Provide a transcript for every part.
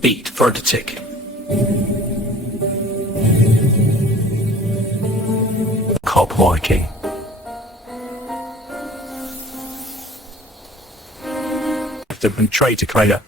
beat for the tick. Cop working. Different tray to clear.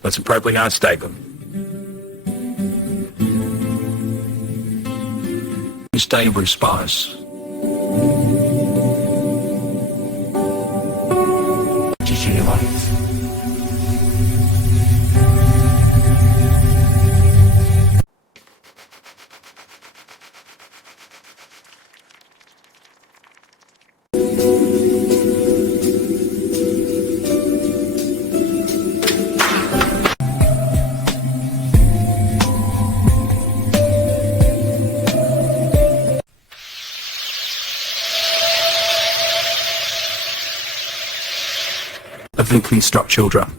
That's appropriately unstable. Unstable response. A Vincent structural drum.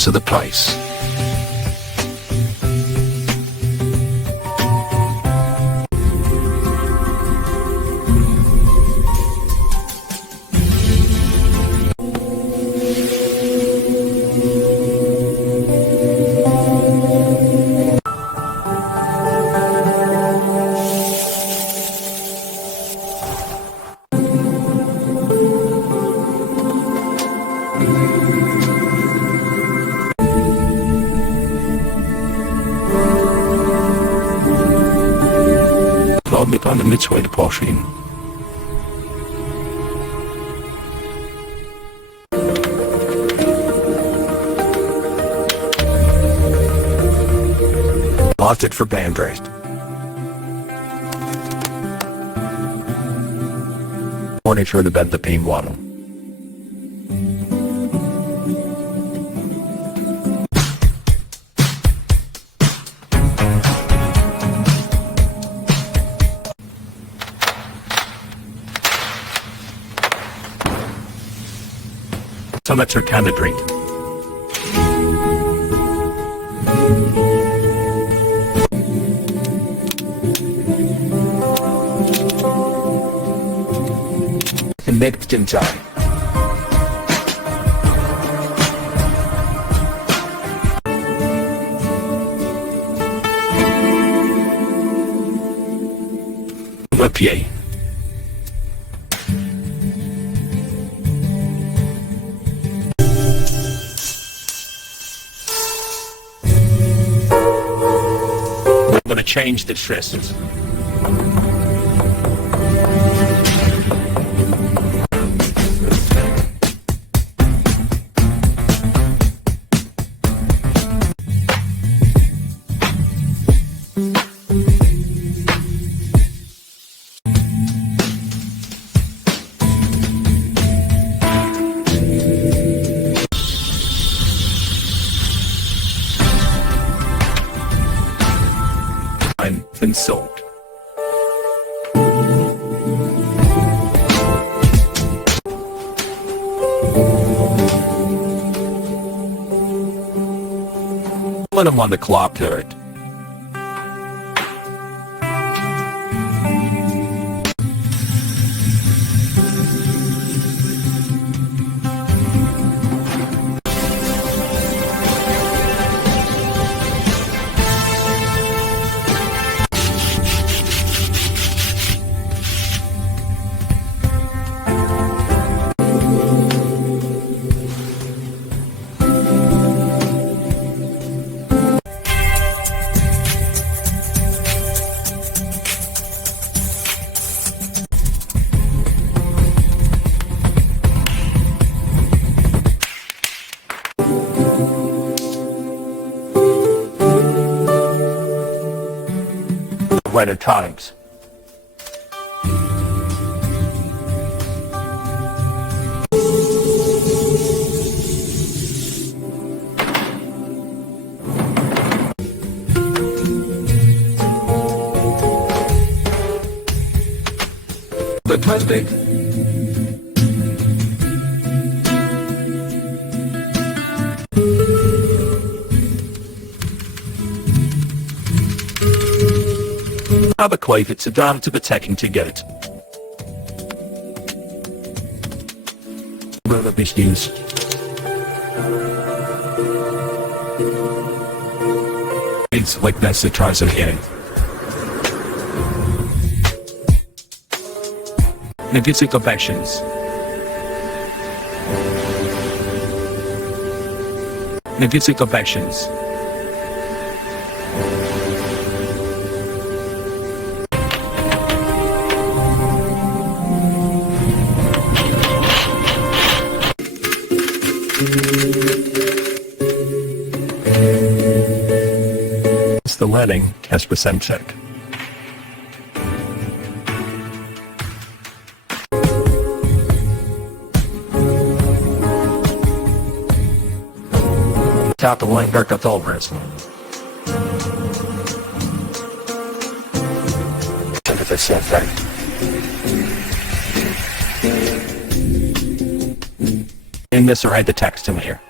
To the place. Mit einem Mitzway Porsche. Opted for bandrate. Furniture to bed the beam waddle. So that's her kind of drink. Next in time. Whip-yay. I'm gonna change the twists. And sold. Let him on the clock to it. weather times. The plastic. Other quavits are down to the tacking to get it. Roller issues. It's like that's the tries again. Negative affections. Negative affections. It's the letting test percent check. Tap the line haircut all press. And this or add the text in here.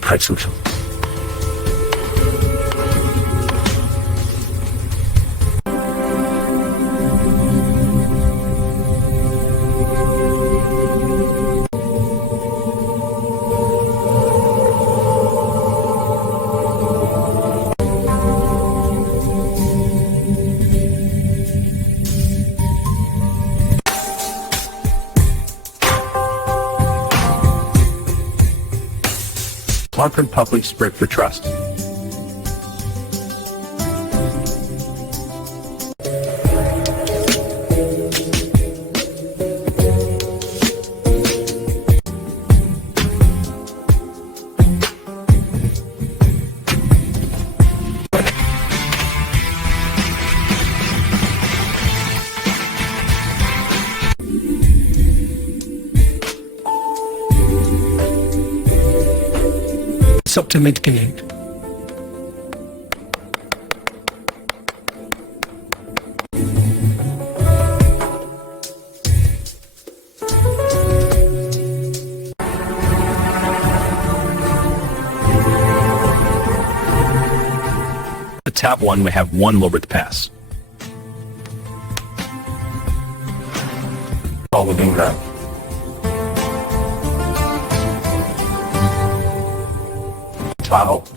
Pretzels. Mark public spread for trust. Optimate connect. The tab one we have one lowered pass. Following that.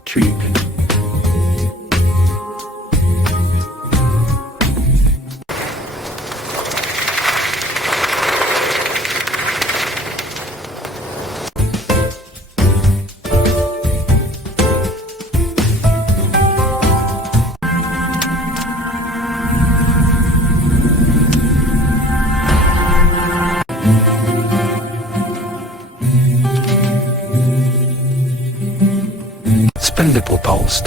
Treatment. Spindle post.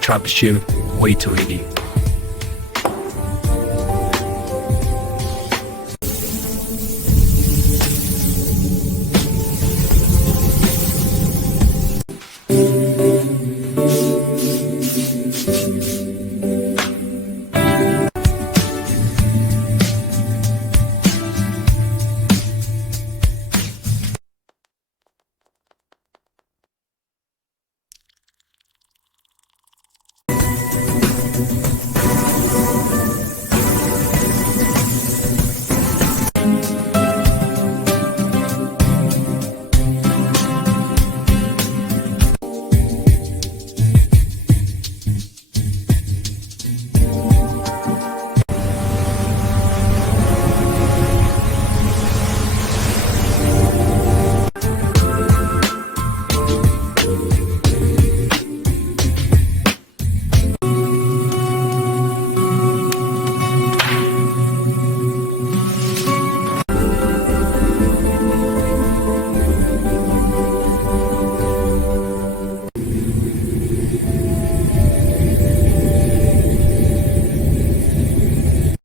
Troubleshoot way too easy.